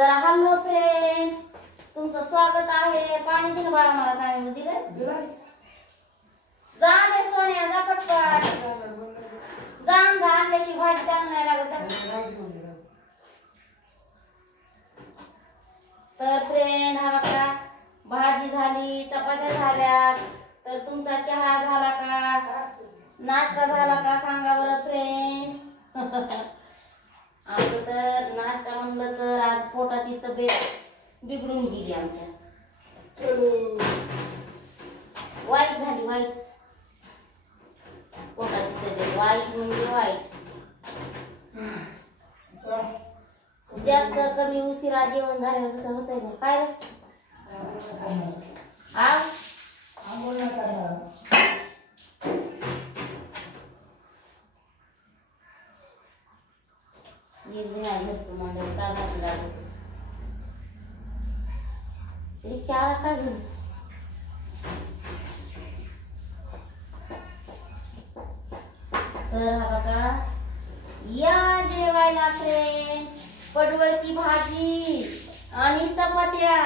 तर hello friend, तुमचं स्वागत आहे. पाणी दिलं बाळा मला, काय दिलं? जा दे सोन्या, जा पटपट जाण, जा आणल्याशी भाजी जाण नाही लागत. तर फ्रेंड हा बघा, भाजी झाली, चपात्या झाल्या. तर तुमचा चहा झाला का, नाश्ता झाला का सांगा बरं फ्रेंड. आमचं तर नाश्ता म्हणलं तर आज पोटाची तब्येत बिघडून गेली आमच्या. वाईट झाली, वाईट. पोटाची तब्येत वाईट म्हणजे वाईट. जास्त कमी उशिरा जेवण झाल्यावर कसं होतंय ना, काय आज चार का घेऊन तर हा बघा, या जेवायला फ्रेंड. पडवळची भाजी आणि चपात्या.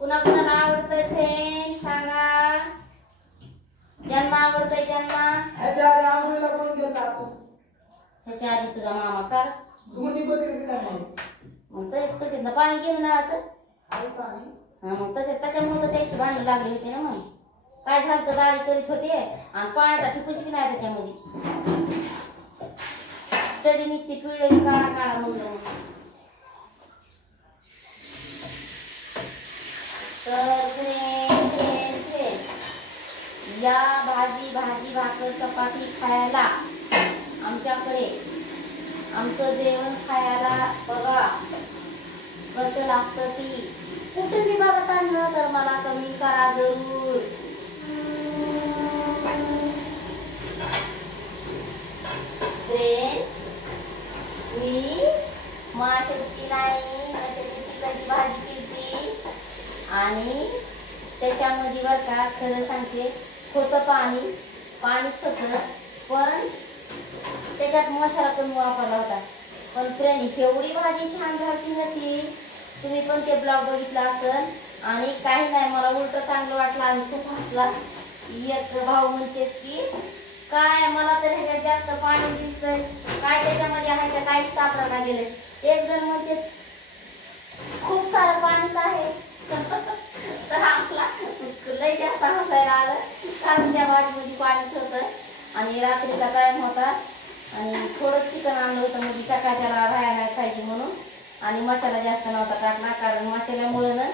कुणा कुणाला आवडतंय फ्रेंड सांगा, ज्यांना आवडतंय त्यांना. ह्याच्या आधी तुझा मामा कर मग तेच कधी पाणी गेलं ना आता. मग तसे त्याच्यामुळे तर त्याची भांडण लागली होती ना. मग काय झालं तर गाडी करीत होते आणि पाण्याचा ठिपूच बी नाही त्याच्यामध्ये. चडी निसती पिळलेली काळा काळा म्हणलं. तर या भाजी भाकर चपाती खायला आमच्याकडे, आमचं जेवण खायला बघा कसं लागतं ती. कुठे बी बघत आणलं तर मला कमी करा जरूर. मी माशाची नाही, चिकनची भाजी केली आणि त्याच्यामध्ये बर का खरं सांगते होतं पाणीच होतं, पण त्याच्यात मसाला पण वापरला होता. पण फ्रेंड एवढी भाजी छान झाली होती. तुम्ही पण ते ब्लॉग बघितला असेल. आणि काही नाही, मला उलट चांगलं वाटलं आणि खूप हसला. एक भाऊ म्हणते की काय मला तर ह्याच्यात जास्त पाणी दिसतंय, काय त्याच्यामध्ये आहे का काहीच सापडायला गेले. एक जण म्हणते खूप सारं पाणीच आहे. तर आपला लय जास्त हसायला आलं, कारण त्या भाजीमध्ये पाणीच होतं. आणि रात्रीचा टाइम होता आणि थोडं चिकन आणलं होतं, म्हणजे सकाळ त्याला राहायला नाही पाहिजे म्हणून. आणि मसाला जास्त नव्हता टाकला, कारण मसाल्यामुळे ना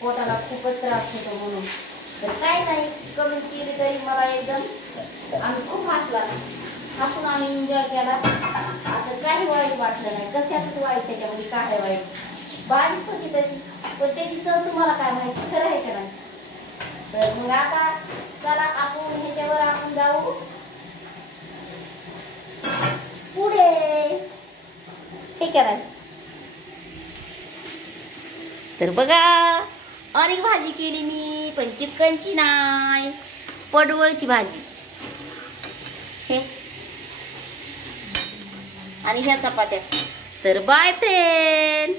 पोटाला खूपच त्रास होतो म्हणून. तर काय नाही, कमी केली तरी मला एकदम आम्ही खूप हसून आम्ही एन्जॉय केला. असं काही वाईट वाटलं नाही, कशाच वाईट त्याच्यामध्ये काय वाईट. बारीक होती तशी, पण त्याची चव तुम्हाला काय माहिती, खरं आहे का नाही. तर मग आता चला आपण ह्याच्यावर आपण जाऊ पुढे, ठीक आहे. तर बघा, अनेक भाजी केली मी, पण चिकनची नाही, पडवळची भाजी हे आणि ह्या चपात्या. तर बाय फ्रेंड.